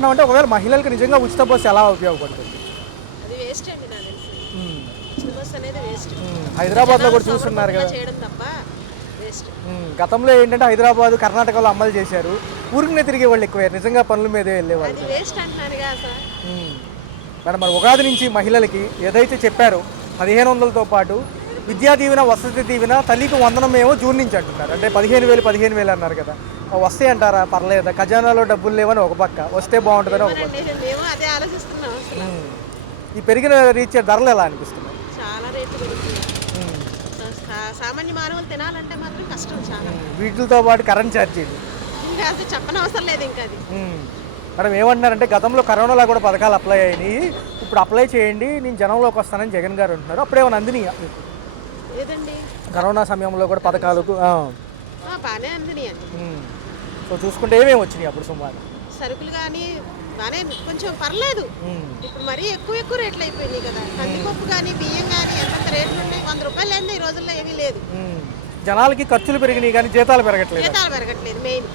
ఎందుకంటున్నామంటే ఒకవేళ మహిళలకు నిజంగా ఉచిత బస్సు ఎలా ఉపయోగపడుతుంది? అది వేస్ట్ అండి నాకు తెలిసి. ఉచిత బస్సు అనేది వేస్ట్. హైదరాబాద్లో కూడా చూస్తున్నారు కదా చేయడం తప్ప వేస్ట్. గతంలో ఏంటంటే హైదరాబాద్ కర్ణాటకలో అమలు చేశారు. ఊరికనే తిరిగే వాళ్ళు ఎక్కువ నిజంగా పనుల మీదే వెళ్ళేవాళ్ళు. అది వేస్ట్ అంటున్నానుగా అసలు. మేడం మరి ఉగాది నుంచి మహిళలకి ఏదైతే చెప్పారో 1500తో పాటు విద్యా దీవెన వసతి దీవెన తల్లికి వందనం ఏమో జూన్ నుంచి అంటున్నారు. అంటే 15,000 అన్నారు కదా, వస్తాయి అంటారా? పర్లేదా? ఖజానాలో డబ్బులు లేవని ఒక పక్క, వస్తే బాగుంటుందని ఒక పక్క. మేము అదే ఆలోచిస్తున్నాం అసలు. ఈ పెరిగిన రీచ్ ధరలు ఎలా అనిపిస్తున్నాయి? చాలా రేట్లు పెరుగుతున్నాయి. సామాన్య మానవులు తినాలంటే మాత్రం కష్టం చాలా. వీటితో పాటు కరెంట్ ఛార్జీలు ఇంకా అసలు చెప్పనవసరం లేదు. ఇంకా అది మేడం ఏమంటున్నారంటే గతంలో కరోనాలో కూడా పథకాలు అప్లై అయినాయి, ఇప్పుడు అప్లై చేయండి నేను జనంలోకి వస్తానని జగన్ గారు అంటున్నారు. అప్పుడేమన్నా అందినాయా మీకు? లేదండి, కరోనా సమయంలో కూడా పథకాలకు బాగానే అందినాయి. సో చూసుకుంటే ఏమేమి వచ్చినాయి అప్పుడు సుమారు? సరుకులు కానీ బాగానే కొంచెం పర్లేదు. ఇప్పుడు మరీ ఎక్కువ రేట్లు అయిపోయినాయి కదా. కందిపప్పు కానీ బియ్యం కానీ ఎంత రేట్లు ఉన్నాయి. 100 రూపాయలు లేదు ఈ రోజుల్లో, ఏమీ లేదు. జనాలకి ఖర్చులు పెరిగినాయి కానీ జీతాలు పెరగట్లేదు. మెయిన్.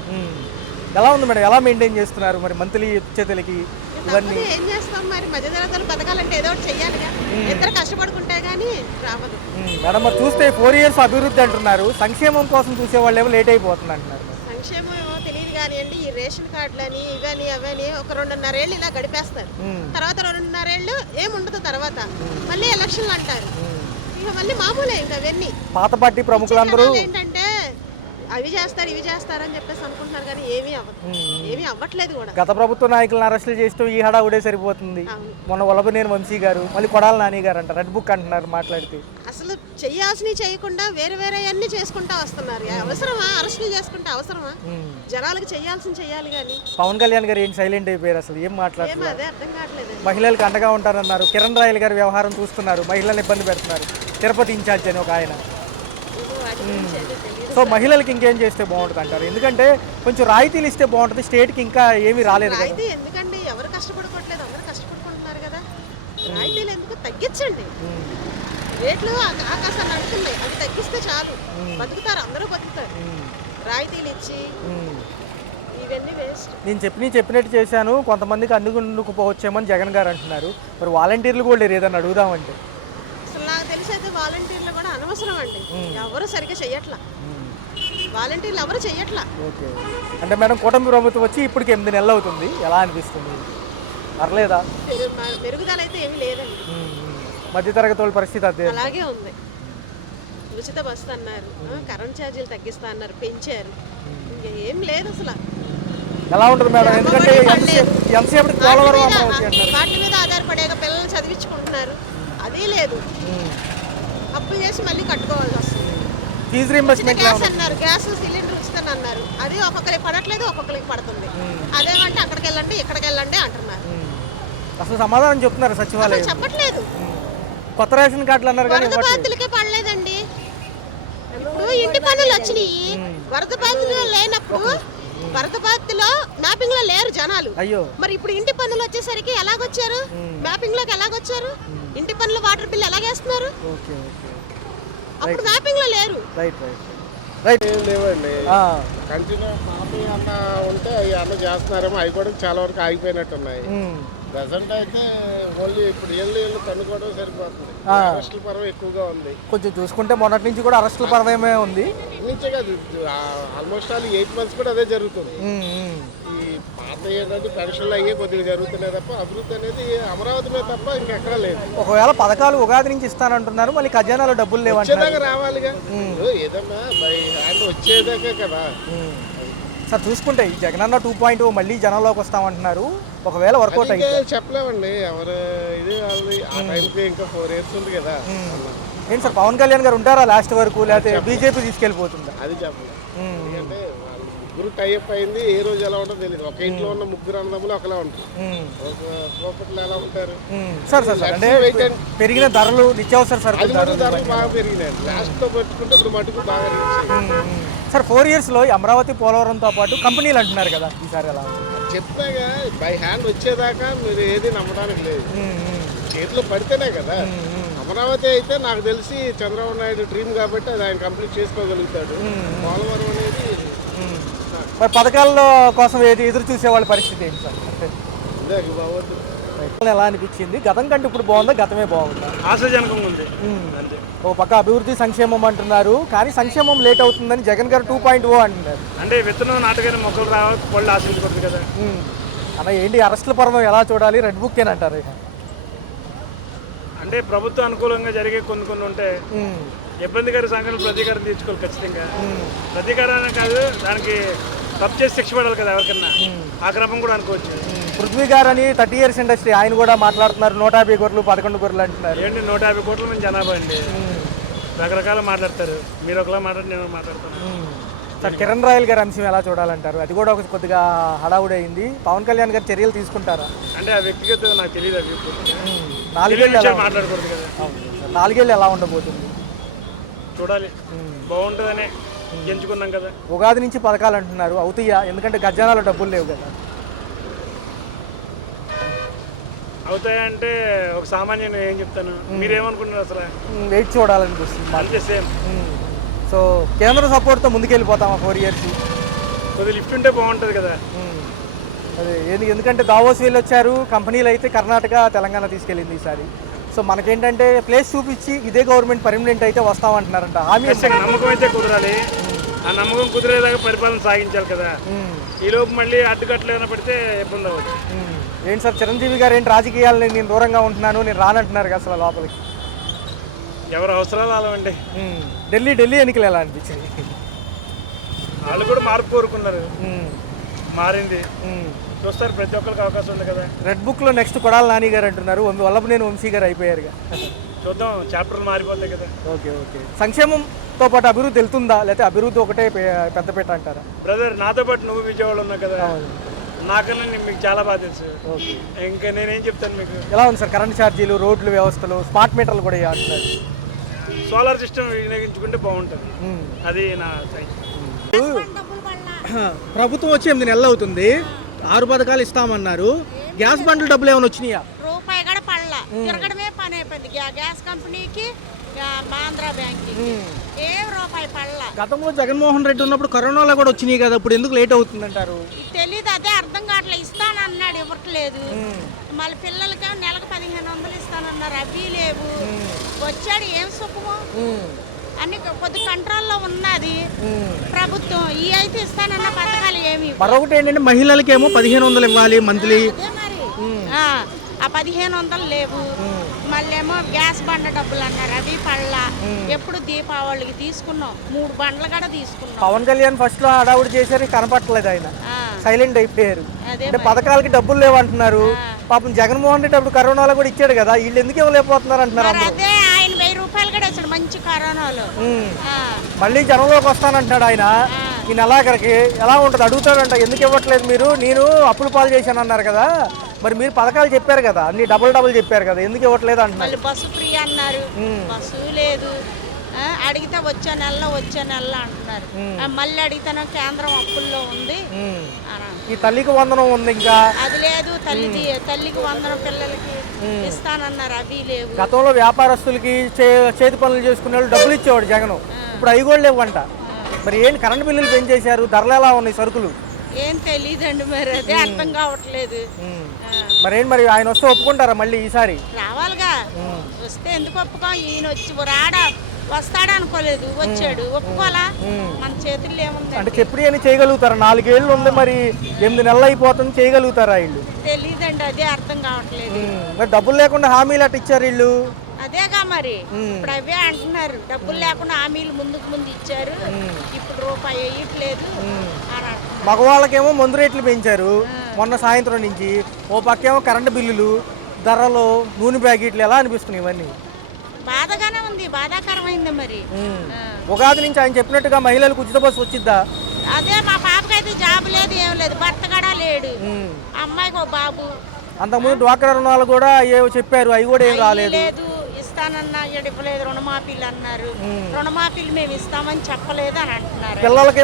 ఎలా ఉంది మేడం? ఎలా మెయింటైన్ చేస్తున్నారు మరి మంత్లీ ఇచ్చేతలకి ఇవన్నీ? ఏం చేస్తాం మరి, మధ్యతరగతులు బతకాలంటే ఏదో ఒకటి చెయ్యాలిగా. ఇద్దరు కష్టపడుకుంటే కానీ రావదు. మేడం మరి చూస్తే 4 years అభివృద్ధి అంటున్నారు, సంక్షేమం కోసం చూసే వాళ్ళు ఏమో లేట్ అయిపోతుంది అంటున్నారు. సంక్షేమం ఏమో తెలియదు కానివ్వండి, ఈ రేషన్ కార్డులని ఇవని అవని ఒక 2.5 ఏళ్ళు ఇలా గడిపేస్తారు. తర్వాత 2.5 ఏళ్ళు ఏముండదు. తర్వాత మళ్ళీ ఎలక్షన్లు అంటారు. ఇక మళ్ళీ మామూలే ఇంకా అవన్నీ. పాత పార్టీ ప్రముఖులందరూ ఏంటంటే అవి చేస్తారు ఇవి చేస్తారని చెప్పేసి అనుకుంటున్నారు కానీ ఏమీ అవ్వట్లేదు కూడా. గత ప్రభుత్వ నాయకులను అరెస్టులు చేస్తూ ఈ హడావుడే సరిపోతుంది. మొన్న వల్లభనేని వంశీ గారు, మళ్ళీ కొడాల నాని గారు అంట రెడ్ బుక్ అంటున్నారు మాట్లాడితే. అసలు చెయ్యాల్సినవి చేయకుండా వేరే అన్ని చేసుకుంటా వస్తున్నారు. అవసరమా అరెస్టులు చేసుకుంటే? అవసరమా? జనాలకు చెయ్యాల్సింది చెయ్యాలి కానీ. పవన్ కళ్యాణ్ గారు ఏం సైలెంట్ అయిపోయారు, అసలు ఏం మాట్లాడుతున్నారు? అదే అర్థం కావట్లేదు. మహిళలకు అండగా ఉంటారన్నారు. కిరణ్ రాయల్ గారి వ్యవహారం చూస్తున్నారు, మహిళలను ఇబ్బంది పెడుతున్నారు. తిరుపతి ఇన్ఛార్జ్ అని ఒక ఆయన. సో మహిళలకి ఇంకేం చేస్తే బాగుంటుంది అంటారు? ఎందుకంటే కొంచెం రాయితీలు ఇస్తే బాగుంటుంది. స్టేట్కి ఇంకా ఏమీ రాలేదు కదా. ఎందుకండి ఎవరు కష్టపడుకోవట్లేదు, అందరూ కష్టపడుకుంటున్నారు కదా. రాయితీలు ఎందుకు? తగ్గించండి. రేట్లు ఆకాశాన్ని నడుస్తున్నాయి, అవి తగ్గిస్తే చాలు. బతుకుతారు, అందరూ బతుకుతారు. రాయితీలు ఇచ్చి ఇవన్నీ వేస్ట్. నేను చెప్పినట్టు చేశాను, కొంతమందికి అందుకుపోవచ్చేమని జగన్ గారు అంటున్నారు. మరి వాలంటీర్లు కూడా లేరు ఏదన్నా అడుగుదామంటే. అసలు నాకు తెలిసి అయితే వాలంటీర్లు కూడా అనవసరం అండి. ఎవరు సరిగ్గా చెయ్యట్లా. వాలంటీర్లు ఎవరు చెయ్యట్లా. ఓకే, అంటే మేడం కూటమి ప్రభుత్వం వచ్చి ఇప్పటికి 8 నెలలు అవుతుంది, ఎలా అనిపిస్తుంది? పర్లేదా? మెరుగుదల అయితే ఏమీ లేదండి. మధ్యతరగతి వాళ్ళ పరిస్థితి అదే అలాగే ఉంది. ఉచిత బస్సు అన్నారు, కరెంట్ ఛార్జీలు తగ్గిస్తా అన్నారు, పెంచారు. ఇంకా ఏం లేదు అసలు. ఎలా ఉంటుంది మేడం? ఎందుకంటే ఎంతసేపటికి పోలవరం వాటి మీద ఆధారపడే పిల్లల్ని చదివించుకుంటున్నారు, అది లేదు. అప్పులు చేసి మళ్ళీ కట్టుకోవాల్సి వస్తుంది. ఫీజు రీయింబర్స్మెంట్ అన్నారు, గ్యాస్ సిలిండర్ ఉచితం అన్నారు, అది ఒక్కొక్కరికి పడట్లేదు, ఒక్కొక్కరికి పడుతుంది. అదేమంటే అక్కడికి వెళ్ళండి ఇక్కడికి వెళ్ళండి అంటున్నారు. అసలు సమాధానం చెప్తున్నారు సచివాలయం? చెప్పట్లేదు. కొత్త రేషన్ కార్డులు అన్నారు కానీ వరద బాధితులకే పడలేదండి. ఇప్పుడు ఇంటి పనులు వచ్చినాయి, వరద బాధితులు లేనప్పుడు వరద బాధితులు మ్యాపింగ్ లో లేరు జనాలు. అయ్యో, మరి ఇప్పుడు ఇంటి పనులు వచ్చేసరికి ఎలాగొచ్చారు? మ్యాపింగ్ లోకి ఎలాగొచ్చారు? ఇంటి పనులు వాటర్ బిల్ ఎలాగేస్తున్నారు? అప్పుడు మ్యాపింగ్ లో లేరు. ఏం లేవండి. కంటిన్యూ మాఫీ అన్న ఉంటే అవి అన్న చేస్తున్నారేమో, అవి కూడా చాలా వరకు ఆగిపోయినట్టున్నాయి. ప్రెసెంట్ అయితే ఓన్లీ ఇప్పుడు ఏళ్ళు కనుక్కోవడం సరిపోతుంది. అరెస్టుల పర్వం ఎక్కువగా ఉంది. కొంచెం చూసుకుంటే మొన్నటి నుంచి కూడా అరెస్టుల పర్వమే ఉంది. నుంచే కాదు, ఆల్మోస్ట్ ఆల్ 8 months కూడా అదే జరుగుతుంది. ఈ పాత ఏంటంటే పెన్షన్లు అయ్యే కొద్దిగా జరుగుతున్నాయి తప్ప అభివృద్ధి అనేది అమరావతి మీద తప్ప ఇంకెక్కడా లేదు. ఒకవేళ పథకాలు ఉగాది నుంచి ఇస్తానంటున్నారు, మళ్ళీ ఖజానాలో డబ్బులు లేవచ్చేదాకా రావాలిగా. ఏదన్నా బై హ్యాండ్ వచ్చేదాకే కదా. సార్ చూసుకుంటే ఈ జగనన్న 2.0 మళ్ళీ జనంలోకి వస్తామంటున్నారు, ఒకవేళ వర్కౌట్ అయితే చెప్పలేమండి. ఎవరు ఇది ఆ టైంకి ఇంకా 4 years ఉంది కదా. ఏంటి సార్ పవన్ కళ్యాణ్ గారు ఉంటారా లాస్ట్ వరకు, లేకపోతే బీజేపీ తీసుకెళ్ళిపోతుందా? అది చెప్పలేదు. ఎందుకంటే ముగ్గురు టైప్ అయింది, ఏ రోజు ఎలా ఉంటుందో తెలియదు. ఒక ఇంట్లో ఉన్న ముగ్గురు అన్నదమ్ములు ఒకలా ఉంటారు, ఒకట్లు ఎలా ఉంటారు. సార్ అంటే పెరిగిన ధరలు, నిత్యావసర సరుకులు ధరలు బాగా పెరిగినాయి. లాస్ట్ తో పెట్టుకుంటే ఇప్పుడు మటుకు బాగా సార్ 4 years లో అమరావతి పోలవరంతో పాటు కంపెనీలు అంటున్నారు కదా, ఈసారి ఎలా చెప్తాగా బై హ్యాండ్ వచ్చేదాకా మీరు ఏది నమ్మడానికి లేదు. చేతిలో పడితేనే కదా. అమరావతి అయితే నాకు తెలిసి చంద్రబాబు నాయుడు డ్రీమ్ కాబట్టి అది ఆయన కంప్లీట్ చేసుకోగలుగుతాడు. పోలవరం అనేది మరి పథకాల కోసం ఏది ఎదురు చూసే వాళ్ళ పరిస్థితి ఏంటి సార్? అంతే బాగుంటుంది. ఎలా అనిపించింది? గతం కంటే ఇప్పుడు బాగుందా, గతమే బాగుందా? ఆశాజనకంగా ఉంది అంతే. ఓ పక్క అభివృద్ధి సంక్షేమం అంటున్నారు, కానీ సంక్షేమం లేట్ అవుతుందని జగన్ గారు 2.0 అంటున్నారు. అంటే విత్తనం నాటకైన మొక్కలు రావాలి, పళ్ళు ఆశించకూడదు కదా. అన్న ఏంటి అరెస్టుల పర్వం ఎలా చూడాలి? రెడ్ బుక్ అంటారు. అంటే ప్రభుత్వం అనుకూలంగా జరిగే కొన్ని ఉంటే ఇబ్బందికర సంఘటనలు ప్రతీకారం తీర్చుకోవాలి ఖచ్చితంగా. ప్రతీకారాన్ని కాదు, దానికి తప్పు చేసి శిక్ష పడాలి కదా ఎవరికన్నా. ఆ క్రమం కూడా అనుకోవచ్చు. పృథ్వీ గారు అని 30 years ఇండస్ట్రీ, ఆయన కూడా మాట్లాడుతున్నారు 150 గొర్రెలు 11 గొర్రెలు అంటున్నారు. ఏంటి 150 కోట్ల మంది జనాభా అండి, రకరకాల మాట్లాడతారు. మీరు ఒకలా మాట్లాడి నేను మాట్లాడతాను. సార్ కిరణ్ రాయల్ గారి అంశం ఎలా చూడాలంటారు? అది కూడా ఒక కొద్దిగా హడావుడి అయింది. పవన్ కళ్యాణ్ గారు చర్యలు తీసుకుంటారా? అంటే ఆ వ్యక్తిగత నాకు తెలియదు. అవి 4 ఏళ్ళు మాట్లాడకూడదు కదా. 4 ఏళ్ళు ఎలా ఉండబోతుంది చూడాలి. బాగుంటుందనే ఎంచుకున్నాం కదా. ఉగాది నుంచి పథకాలు అంటున్నారు, అవుతాయా? ఎందుకంటే ఖజానాలో డబ్బులు లేవు కదా. అవుతాయంటే ఒక సామాన్యుని ఏం చెప్తాను, మీరేమనుకుంటున్నారు అసలు? వెయిట్ చూడాలనిపిస్తుంది. అంతే సేమ్. సో కేంద్ర సపోర్ట్తో ముందుకెళ్ళిపోతామా 4 years? కొద్దిగా లిఫ్ట్ ఉంటే బాగుంటుంది కదా. అదే ఎందుకంటే దావోస్ వీళ్ళు వచ్చారు, కంపెనీలు అయితే కర్ణాటక తెలంగాణ తీసుకెళ్ళింది ఈసారి. సో మనకేంటంటే ప్లేస్ చూపించి ఇదే గవర్నమెంట్ పర్మనెంట్ అయితే వస్తామంటున్నారంట. హామీ నమ్మకం అయితే కుదరాలి. ఆ నమ్మకం కుదిరేదాకా పరిపాలన సాగించాలి కదా. ఈ లోపు మళ్ళీ అడ్డుకట్లు ఏమైనా పెడితే ఇబ్బంది అవ్వచ్చు. ఏంటి సార్ చిరంజీవి గారు ఏంటి రాజకీయాలని నేను దూరంగా ఉంటున్నాను, నేను రానంటున్నారు కదా అసలు లోపలికి? ఎవరు అవసరాలు అలావండి. ఢిల్లీ ఎన్నికలు ఎలా అనిపించింది? వాళ్ళు కూడా మార్పు కోరుకున్నారు, మారింది. చూస్తారు, ప్రతి ఒక్కరికి అవకాశం ఉంది కదా. రెడ్ బుక్లో నెక్స్ట్ కొడాలి నాని గారు అంటున్నారు, వల్లభనేని వంశీ గారు అయిపోయారుగా. చూద్దాం, చాప్టర్లు మారిపోతాయి కదా. ఓకే. సంక్షేమంతో పాటు అభివృద్ధి వెళ్తుందా, లేకపోతే అభివృద్ధి ఒకటే పెద్దపేట అంటారా? బ్రదర్, నాతో పాటు నువ్వు విజయవాడ ఉన్నావు కదా, నాకన్నా మీకు చాలా బాగా తెలుసు. ఇంకా నేనేం చెప్తాను మీకు. ఎలా ఉంది సార్ కరెంట్ ఛార్జీలు, రోడ్లు వ్యవస్థలు, స్మార్ట్ మీటర్లు కూడా అంటున్నారు? సోలార్ సిస్టమ్ వినియోగించుకుంటే బాగుంటుంది. అది నా సైన్స్. ప్రభుత్వం వచ్చి 8 నెలలు అవుతుంది, 6 పథకాలు ఇస్తామన్నారు. గ్యాస్ బండ్లు డబ్బులు ఏమైనా వచ్చినాయా? రూపాయి కూడా పడలా, తిరగడమే పని అయిపోయింది. గ్యాస్ కంపెనీకి, ఆంధ్ర బ్యాంక్కి ఏం రూపాయి పడలా. గతంలో జగన్మోహన్ రెడ్డి ఉన్నప్పుడు కరోనాలో కూడా వచ్చినాయి కదా, ఇప్పుడు ఎందుకు లేట్ అవుతుందంటారు? తెలీదు, అదే అర్థం కావట్లేదు. ఇస్తానన్నాడు, ఇవ్వట్లేదు. మళ్ళీ పిల్లలకి నెలకు 1500 ఇస్తానన్నారు, అవి లేవు. వచ్చాడు, ఏం సుఖము అన్ని కొద్ది కంట్రోల్లో ఉన్నది ప్రభుత్వం. ఈ అయితే ఇస్తానన్న పథకాలు ఏమి. మరొకటి ఏంటంటే మహిళలకి ఏమో 1500 ఇవ్వాలి మంత్లీ. అదే మరి ఆ 1500 లేవు. మళ్ళీ ఏమో గ్యాస్ బండ డబ్బులు అన్నారు, అవి పళ్ళ. ఎప్పుడు దీపావళికి తీసుకున్నాం, 3 బండ్లు కూడా తీసుకున్నాం. పవన్ కళ్యాణ్ ఫస్ట్ లో హడావుడి చేశారు, కనపట్టలేదు, ఆయన సైలెంట్ అయిపోయారు. అంటే పథకాలకి డబ్బులు లేవు అంటున్నారు. పాపం జగన్మోహన్ రెడ్డి అప్పుడు కరోనాలో కూడా ఇచ్చాడు కదా, వీళ్ళు ఎందుకు ఇవ్వలేకపోతున్నారు అంటున్నారు. అదే ఆయన 1000 రూపాయలు కూడా ఇచ్చాడు మంచి కరోనాలో. మళ్ళీ జనంలోకి వస్తానంటాడు ఆయన ఈ నెలాఖరికి. ఎలా ఉంటుంది అడుగుతాడంట, ఎందుకు ఇవ్వట్లేదు మీరు, నేను అప్పులు పాలు చేశాను అన్నారు కదా, మరి మీరు పథకాలు చెప్పారు కదా, అన్ని డబుల్ చెప్పారు కదా, ఎందుకు ఇవ్వట్లేదు అంటున్నారు. బస్సు ఫ్రీ అన్నారు, బస్సు లేదు. అడిగితే వచ్చే నెలలో అంటున్నారు. మళ్ళీ అడిగితేనే కేంద్రం అప్పుల్లో ఉంది. ఈ తల్లికి వందనం ఉంది, ఇంకా అది లేదు. తల్లికి వందనం పిల్లలకి ఇస్తానన్నారు, అవి లేవు. గతంలో వ్యాపారస్తులకి చేతి పనులు చేసుకునే వాళ్ళు డబ్బులు ఇచ్చేవాడు జగన్, ఇప్పుడు అవి కూడా లేవంట. మరి ఏంటి కరెంట్ బిల్లులు పెంచేశారు, ధరలు ఎలా ఉన్నాయి, సరుకులు ఏం తెలియదండి, మరి అదే అర్థం కావట్లేదు. మరేంటి మరి ఆయన వస్తే ఒప్పుకుంటారా మళ్ళీ ఈసారి? రావాలిగా, వస్తే ఎందుకు ఒప్పుకో. ఈయన వచ్చి వస్తాడు అనుకోలేదు, వచ్చాడు, ఒప్పుకోవాలా? మన చేతుల్లో ఏముంది అంటే చెప్పి అని చేయగలుగుతారా? 4 ఏళ్ళు ఉంది, మరి 8 నెలలు అయిపోతుంది, చేయగలుగుతారా వీళ్ళు? తెలీదండి, అదే అర్థం కావట్లేదు. మరి డబ్బులు లేకుండా హామీలు అట్ట ఇచ్చారు వీళ్ళు. అదేగా మరి ఇప్పుడు అవే అంటున్నారు, డబ్బులు లేకుండా హామీలు ముందు ఇచ్చారు, ఇప్పుడు రూపాయి వేయట్లేదు అని అంటున్నారు. మగవాళ్ళకేమో మందు రేట్లు పెంచారు మొన్న సాయంత్రం నుంచి, ఓ పక్కేమో కరెంటు బిల్లులు, ధరలు, నూనె ప్యాకెట్లు. ఎలా అనిపిస్తున్నాయి ఇవన్నీ? బాధగానే ఉంది, బాధాకరమైంది. మరి ఉగాది నుంచి ఆయన చెప్పినట్టుగా మహిళలకు ఉచిత బస్సు వచ్చిద్దా? అదే మా పాపకైతే జాబ్ లేదు, ఏం లేదు, భర్త కూడా లేడు, అమ్మాయికి ఓ బాబు. అంతకుముందు డ్వాక్రా రుణాలు కూడా ఏవో చెప్పారు, అవి కూడా ఏం రాలేదు. ఇస్తానన్నా ఇవ్వలేదు, రుణమాఫీలు అన్నారు, రుణమాఫీలు మేము ఇస్తామని చెప్పలేదు అని అంటున్నారు. పిల్లలకి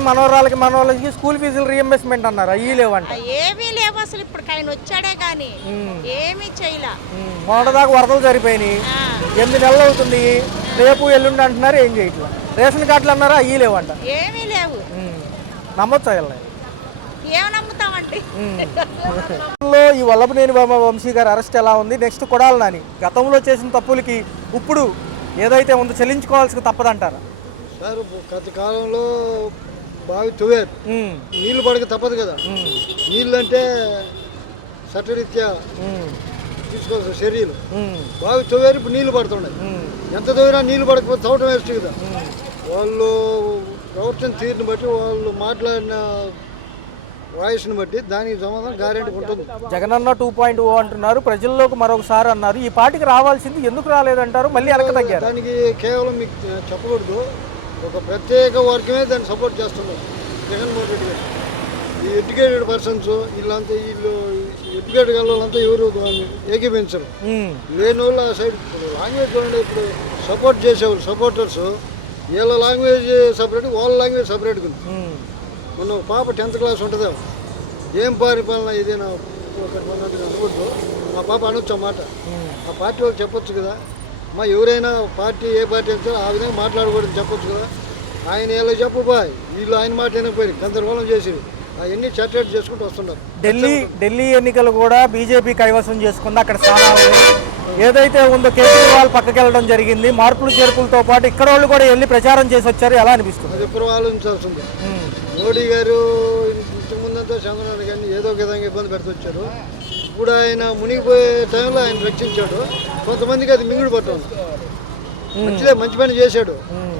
మనోళ్ళకి స్కూల్ ఫీజులు రీఎంబర్స్మెంట్ అన్నారు, అవి లేవంట. ఏమీ లేవు అసలు. ఇప్పుడు ఆయన వచ్చాడే కానీ ఏమీ చేయలే. మొన్నటిదాకా వరదలు సరిపోయినాయి, 8 నెలలు అవుతుంది, రేపు ఎల్లుండి అంటున్నారు, ఏం చేయట్లేదు. రేషన్ కార్డులు అన్నారా, అవి లేవంట. ఏమీ లేవు. నమ్మొచ్చా? ఏం నమ్ముతామండి? ఈ వల్లభనేని వంశీ గారి అరెస్ట్ ఎలా ఉంది, నెక్స్ట్ కొడాలి నాని గతంలో చేసిన తప్పులకి ఇప్పుడు ఏదైతే ఉందో చెల్లించుకోవాల్సి తప్పదంటారా? సార్ గత కాలంలో బావి తవ్వారు, నీళ్లు పడక తప్పదు కదా. నీళ్ళు అంటే చట్టరీత్యా తీసుకోవాల్సిన చర్యలు. బావి తవ్వారు, ఇప్పుడు నీళ్లు పడుతున్నాయి. ఎంత తవ్వినా నీళ్లు పడకపోతే తవ్వటం వేస్ట్ కదా. వాళ్ళు ప్రవర్తన తీరుని బట్టి, వాళ్ళు మాట్లాడిన వాయిస్ని బట్టి దానికి సమాధానం గ్యారెంటీ ఉంటుంది. జగనన్న 2.0 అంటున్నారు, ప్రజల్లోకి మరొకసారి అన్నారు. ఈ పార్టీకి రావాల్సింది ఎందుకు రాలేదంటారు? మళ్ళీ వెనక తగ్గారు. దానికి కేవలం మీకు చెప్పకూడదు, ఒక ప్రత్యేక వర్గమే దాన్ని సపోర్ట్ చేస్తున్నారు జగన్మోహన్ రెడ్డి గారు. ఈ ఎడ్యుకేటెడ్ పర్సన్స్ వీళ్ళు ఎడ్యుకేటెడ్ వాళ్ళంతా ఎవరు ఏకీపించరు. లేని వాళ్ళు ఆ సైడ్ లాంగ్వేజ్ చూడండి, ఇప్పుడు సపోర్ట్ చేసేవాళ్ళు సపోర్టర్స్ వీళ్ళ లాంగ్వేజ్ సపరేట్, వాళ్ళ లాంగ్వేజ్ సపరేట్గా ఉంది. మొన్న ఒక పాప 10th క్లాస్ ఉంటుందా, ఏం పరిపాలన ఇదేనా అన్నట్టుగా అనుకోవద్దు. మా పాప అనొచ్చు అన్నమాట. ఆ పార్టీ వాళ్ళు చెప్పొచ్చు కదా, మా ఎవరైనా పార్టీ ఏ పార్టీ వెళ్తారో ఆ విధంగా మాట్లాడకూడదు చెప్పొచ్చు కదా. ఆయన ఎలా చెప్పబాయ్, వీళ్ళు ఆయన మాట వినకపోయి గందరగోళం చేసి అవన్నీ చర్చ చేసుకుంటూ వస్తున్నారు. ఢిల్లీ ఎన్నికలు కూడా బీజేపీ కైవసం చేసుకుంది. అక్కడ స్థానాలు ఏదైతే ఉందో కేజ్రీవాల్ పక్కకి వెళ్ళడం జరిగింది. మార్పులు చేర్పులతో పాటు ఇక్కడ వాళ్ళు కూడా వెళ్ళి ప్రచారం చేసి వచ్చారు. ఎలా అనిపిస్తుంది? అది ఎప్పుడు ఆలోచించాల్సింది. మోడీ గారు ఇంతకుముందంతా చంద్రబాబు గారిని ఏదో ఒక విధంగా ఇబ్బంది పెడుతొచ్చారు. ఇప్పుడు ఆయన మునిగిపోయే టైంలో ఆయన రక్షించాడు. కొంతమందికి అది మింగుడు పట్టదు. మంచిదే, మంచి పని చేశాడు,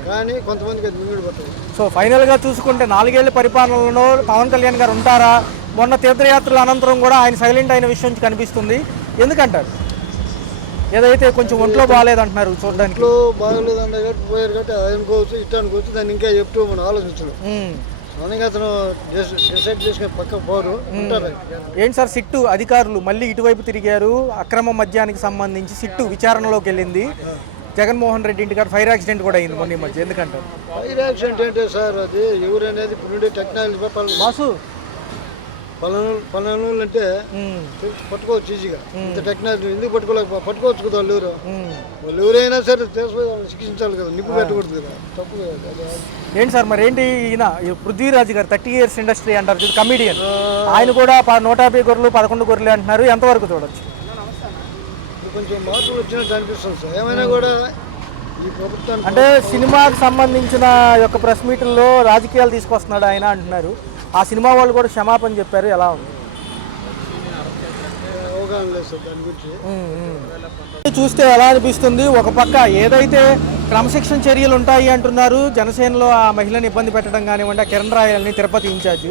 కానీ కొంతమందికి అది మింగుడు పట్టదు. సో ఫైనల్గా చూసుకుంటే 4 ఏళ్ల పరిపాలనలో పవన్ కళ్యాణ్ గారు ఉంటారా? మొన్న తీర్థయాత్రల అనంతరం కూడా ఆయన సైలెంట్ అయిన విషయం కనిపిస్తుంది. ఎందుకంటారు? ఏదైతే కొంచెం ఒంట్లో బాగాలేదంటున్నారు, చూడడానికి ఇంట్లో బాగలేదంటే కాబట్టి పోయారు కాబట్టి అది అనుకోవచ్చు, ఇట్లా అనుకోవచ్చు. దాన్ని ఇంకా చెప్తూ మనం ఆలోచించడం. మనకి అతను డిసైడ్ చేసుకుని పక్క పోరు ఉంటారు. ఏంటి సార్, సిట్టు అధికారులు మళ్ళీ ఇటువైపు తిరిగారు. అక్రమ మద్యానికి సంబంధించి సిట్టు విచారణలోకి వెళ్ళింది. జగన్మోహన్ రెడ్డి ఇంటి కాడ ఫైర్ యాక్సిడెంట్ కూడా అయింది మొన్న మధ్య. ఎందుకంటారు? ఫైర్ యాక్సిడెంట్ అంటే సార్ అది ఎవరనేది ఇప్పుడు ఉండే టెక్నాలజీ బాసు పలానా అంటే పట్టుకోవచ్చు ఈజీగా. ఇంత టెక్నాలజీ ఎందుకు పట్టుకోవచ్చు కదా వాళ్ళు ఎవరు. వాళ్ళు ఎవరైనా సరే తెలుసు శిక్షించాలి కదా, నిప్పు పెట్టకూడదు కదా, తప్పు కదా. ఏంటి సార్ మరి ఏంటి ఈయన పృథ్వీరాజ్ గారు 30 years ఇండస్ట్రీ అంటారు, కమిడియన్. ఆయన కూడా 150 గొర్రెలు 11 గొర్రెలు అంటున్నారు. ఎంతవరకు చూడొచ్చు? కొంచెం మార్పులు వచ్చినట్టు అనిపిస్తుంది సార్. ఏమైనా కూడా ఈ ప్రభుత్వం అంటే సినిమాకి సంబంధించిన యొక్క ప్రెస్ మీట్లో రాజకీయాలు తీసుకొస్తున్నాడు ఆయన అంటున్నారు. ఆ సినిమా వాళ్ళు కూడా క్షమాపణ చెప్పారు. ఎలా ఉంది? అవగాహన లేదు సార్ దాని గురించి. చూస్తే ఎలా అనిపిస్తుంది? ఒక పక్క ఏదైతే క్రమశిక్షణ చర్యలు ఉంటాయి అంటున్నారు, జనసేనలో ఆ మహిళని ఇబ్బంది పెట్టడం కానివ్వండి, కిరణ్ రాయల్ని తిరుపతి ఇన్ఛార్జ్.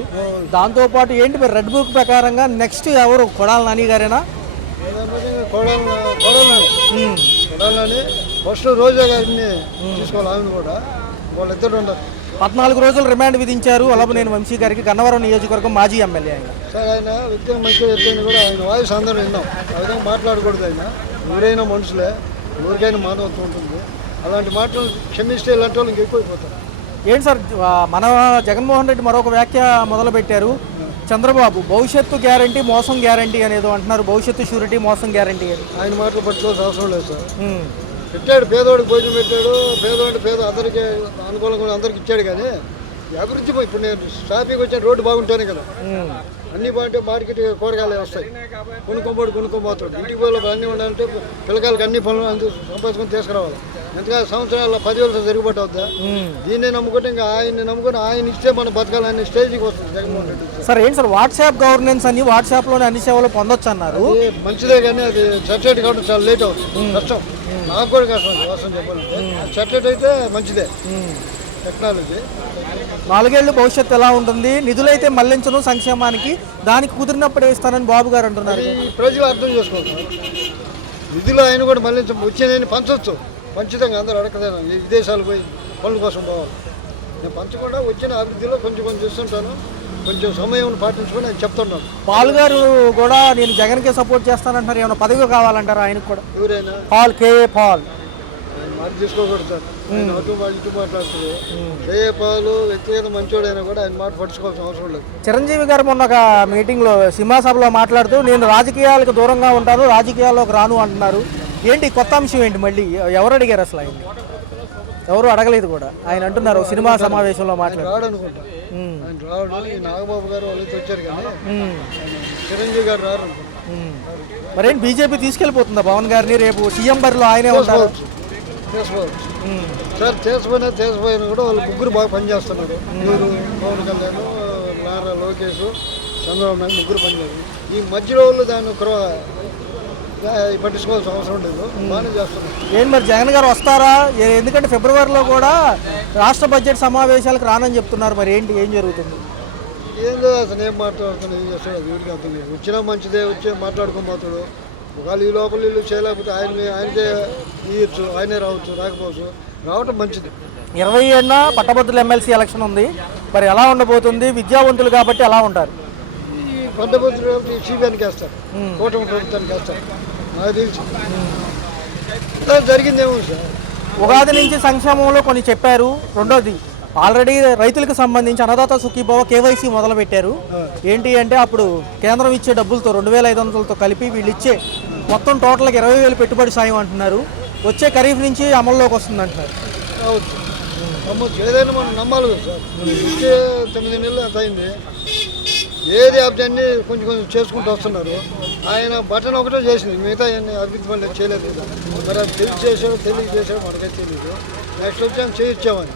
దాంతోపాటు ఏంటి మరి రెడ్ బుక్ ప్రకారంగా నెక్స్ట్ ఎవరు, కొడాలి నాని గారేనా? కొడాలని ఫస్ట్ రోజా గారిని తీసుకోవాలి. ఆమె కూడా వాళ్ళిద్దరు ఉంటారు. 14 రోజులు రిమాండ్ విధించారు వల్లభనేని వంశీ గారికి, గన్నవరం నియోజకవర్గం మాజీ ఎమ్మెల్యే ఆయన. సార్ ఆయన వ్యక్తిగా మంచిగా చెప్పింది కూడా ఆయన వాయిస్ అందరూ విన్నాం. ఆ విధంగా మాట్లాడకూడదు. ఆయన ఎవరైనా మనుషులే, ఎవరికైనా మానవత్వం ఉంటుంది. అలాంటి మాటలు క్షమిస్తే ఇలాంటి వాళ్ళు ఇంకెక్కువైపోతారు. ఏంటి సార్, మన జగన్మోహన్ రెడ్డి మరొక వ్యాఖ్య మొదలుపెట్టారు. చంద్రబాబు భవిష్యత్తు గ్యారంటీ, మోసం గ్యారంటీ అనేదో అంటున్నారు. భవిష్యత్తు షూరిటీ, మోసం గ్యారంటీ అని ఆయన మాటలు పట్టుకోవాల్సిన అవసరం లేదు సార్. పెట్టాడు, పేదవాడికి భోజనం పెట్టాడు. పేదవాడి పేద అందరికీ అనుకూలంగా అందరికి ఇచ్చాడు. కానీ అభివృద్ధి ఇప్పుడు నేను ట్రాఫిక్ వచ్చాను, రోడ్డు బాగుంటేనే కదా అన్ని బాగుంటే మార్కెట్ కూరగాయలు వస్తాయి. కొనుక్కోబోతాడు. ఇంటికి పోయి అన్నీ ఉండాలంటే పిల్లకాయలకి అన్ని పనులు అందుకు సంపాదించుకొని తీసుకురావాలి. ఎంతగా సంవత్సరాల 10,000 జరిగిపోతా అవుతా. దీన్నే నమ్ముకుంటే ఇంకా ఆయన్ని నమ్ముకొని ఆయన ఇస్తే మనం బతకాలనే స్టేజ్కి వస్తుంది జగన్మోహన్ రెడ్డి. సార్ ఏంటి సార్, వాట్సాప్ గవర్నెన్స్ అని వాట్సాప్లోనే అన్ని సేవలు పొందొచ్చు అన్నారు. మంచిదే, కానీ అది సబ్సిడీ కావడం చాలా లేట్ అవుతుంది, కష్టం. నాకు కూడా కష్టం వాస్తవం చెప్పాలంటే. సబ్సిడీ అయితే మంచిదే టెక్నాలజీ. 4 ఏళ్ళు భవిష్యత్తు ఎలా ఉంటుంది? నిధులైతే మళ్లించడం సంక్షేమానికి, దానికి కుదిరినప్పుడే ఇస్తానని బాబు గారు అంటున్నారు. ఈ ప్రజలు అర్థం చేసుకోవాలి. నిధులు ఆయన కూడా మళ్లించ వచ్చేదని పంచవచ్చు, ఖచ్చితంగా అందరూ అడగదేనా విదేశాలు పోయి పనుల కోసం పోవాలి. నేను పంచకుండా వచ్చిన అభివృద్ధిలో కొంచెం చేస్తుంటాను. కొంచెం సమయం పాటించుకొని ఆయన చెప్తున్నాను. పాల్ గారు కూడా నేను జగన్కే సపోర్ట్ చేస్తానంటారు. ఏమైనా పదవి కావాలంటారు ఆయనకు కూడా? ఎవరైనా పాల్, కేఏ పాల్ ఆయన మాట తీసుకోకూడదు సార్. ఆయన అటు ఇటు మాట్లాడుతుంది. కేఏ పాలు వ్యక్తిగత మంచోడైనా కూడా ఆయన మాట పట్టుకోవాల్సిన అవసరం లేదు. చిరంజీవి గారు మొన్న ఒక మీటింగ్లో సింహాసభలో మాట్లాడుతూ నేను రాజకీయాలకు దూరంగా ఉంటాను, రాజకీయాల్లోకి రాను అంటున్నారు. ఏంటి కొత్త అంశం ఏంటి? మళ్ళీ ఎవరు అడిగారు అసలు? ఆయన ఎవరు అడగలేదు కూడా. ఆయన అంటున్నారు సినిమా సమావేశంలో మాట్లాడారు. రాడనుకుంటా ఆయన రాడు. ఈ నాగబాబు గారు వాళ్ళైతే వచ్చారు కానీ చిరంజీవి గారు రారు అనుకుంటా. మరేంటి బీజేపీ తీసుకెళ్ళిపోతుందా పవన్ గారిని? రేపు సీఎం బరిలో ఆయనే ఉంటారు. చేసుకోవచ్చు సార్. చేసిపోయినా కూడా వాళ్ళు ముగ్గురు బాగా పనిచేస్తున్నారు. ఎవరు? పవన్ కళ్యాణ్, నారా లోకేష్, చంద్రబాబు నాయుడు ముగ్గురు పనిచేస్తారు. ఈ మధ్యలో వాళ్ళు దాన్ని పట్టించుకోవాల్సిన అవసరం లేదు, బాగానే చేస్తున్నారు. ఏంటి మరి జగన్ గారు వస్తారా? ఎందుకంటే ఫిబ్రవరిలో కూడా రాష్ట్ర బడ్జెట్ సమావేశాలకు రానని చెప్తున్నారు. మరి ఏంటి, ఏం జరుగుతుంది? ఏందో అసలు ఏం మాట్లాడుతున్నా, ఏం చేస్తాడు అది వీడికి అర్థం లేదు. వచ్చినా మంచిదే, వచ్చి మాట్లాడుకోబోతాడు. ఒకవేళ ఈ లోపల వీళ్ళు చేయలేకపోతే ఆయనకే ఇవ్వచ్చు, ఆయనే రావచ్చు, రాకపోవచ్చు. రావటం మంచిది. 27న పట్టభద్రుల ఎమ్మెల్సీ ఎలక్షన్ ఉంది. మరి ఎలా ఉండబోతుంది? విద్యావంతులు కాబట్టి ఎలా ఉంటారు? ఈ పట్టభద్రులు సిబిఐకి వేస్తారు, కూటమి ప్రభుత్వానికి వేస్తారు. నాకు తెలిసి ఇలా జరిగిందేమో సార్. ఉగాది నుంచి సంక్షేమంలో కొన్ని చెప్పారు. రెండోది ఆల్రెడీ రైతులకు సంబంధించి అన్నదాత సుఖీభవ కేవైసీ మొదలు పెట్టారు. ఏంటి అంటే అప్పుడు కేంద్రం ఇచ్చే డబ్బులతో 2500తో కలిపి వీళ్ళు ఇచ్చే మొత్తం టోటల్గా 20,000 పెట్టుబడి సాయం అంటున్నారు. వచ్చే ఖరీఫ్ నుంచి అమల్లోకి వస్తుంది అంటున్నారు. కావచ్చు, నమ్మొచ్చు. ఏదైనా మనం నమ్మాలి కదా సార్. ఇచ్చే 9 నెలలు అంత అయింది. ఏది అభివృద్ధి కొంచెం కొంచెం చేసుకుంటూ వస్తున్నారు. ఆయన బటన్ ఒకటే చేసింది, మిగతా అభివృద్ధి పనులు చేయలేదు. మరి అది తెలిసి చేసాడు, తెలియక చేసాడు మనకైతే తెలియదు. నెక్స్ట్ వచ్చి ఆయన చేయించామని.